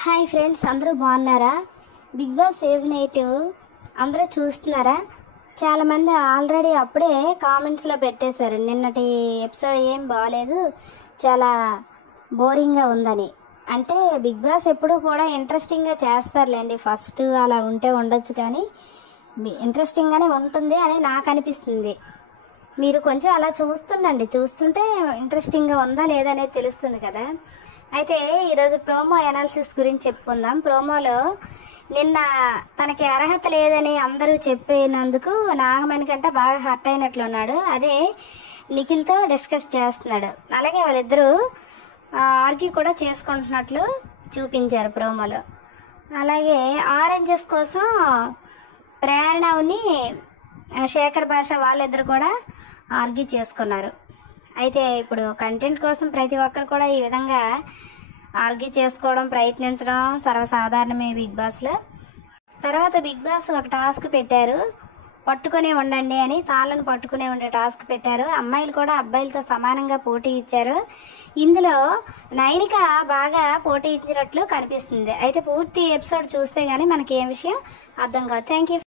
Hi friends, అందరూ బాగున్నారా? Big boss season 8 అందరూ చూస్తున్నారా? చాలామంది ఆల్రెడీ అప్పుడే కామెంట్స్లో పెట్టేశారు, నిన్నటి ఎపిసోడ్ ఏం బాగాలేదు, చాలా బోరింగ్గా ఉందని. అంటే బిగ్ బాస్ ఎప్పుడు కూడా ఇంట్రెస్టింగ్గా చేస్తారులేండి, ఫస్ట్ అలా ఉంటే ఉండొచ్చు, కానీ ఇంట్రెస్టింగ్గానే ఉంటుంది అని నాకు అనిపిస్తుంది. మీరు కొంచెం అలా చూస్తుంటే ఇంట్రెస్టింగ్గా ఉందా లేదా అనేది తెలుస్తుంది కదా. అయితే ఈరోజు ప్రోమో అనాలిసిస్ గురించి చెప్పుకుందాం. ప్రోమోలో నిన్న తనకి అర్హత లేదని అందరూ చెప్పినందుకు నాగమణి కంటే బాగా హర్ట్ అయినట్లున్నాడు. అదే నిఖిల్తో డిస్కస్ చేస్తున్నాడు. అలాగే వాళ్ళిద్దరూ ఆర్గ్యూ కూడా చేసుకుంటున్నట్లు చూపించారు ప్రోమోలో. అలాగే ఆరెంజెస్ కోసం ప్రేరణని శేఖర్ భాష వాళ్ళిద్దరు కూడా ఆర్గ్యూ చేసుకున్నారు. అయితే ఇప్పుడు కంటెంట్ కోసం ప్రతి ఒక్కరు కూడా ఈ విధంగా ఆర్గ్యూ చేసుకోవడం, ప్రయత్నించడం సర్వసాధారణమే బిగ్ బాస్లో. తర్వాత బిగ్ బాస్ ఒక టాస్క్ పెట్టారు, పట్టుకునే ఉండండి అని. తాళ్ళను పట్టుకునే ఉండే టాస్క్ పెట్టారు. అమ్మాయిలు కూడా అబ్బాయిలతో సమానంగా పోటీ ఇచ్చారు. ఇందులో నైనిక బాగా పోటీ ఇచ్చినట్లు కనిపిస్తుంది. అయితే పూర్తి ఎపిసోడ్ చూస్తే కానీ మనకి ఏ విషయం అర్థం కాదు. Thank you.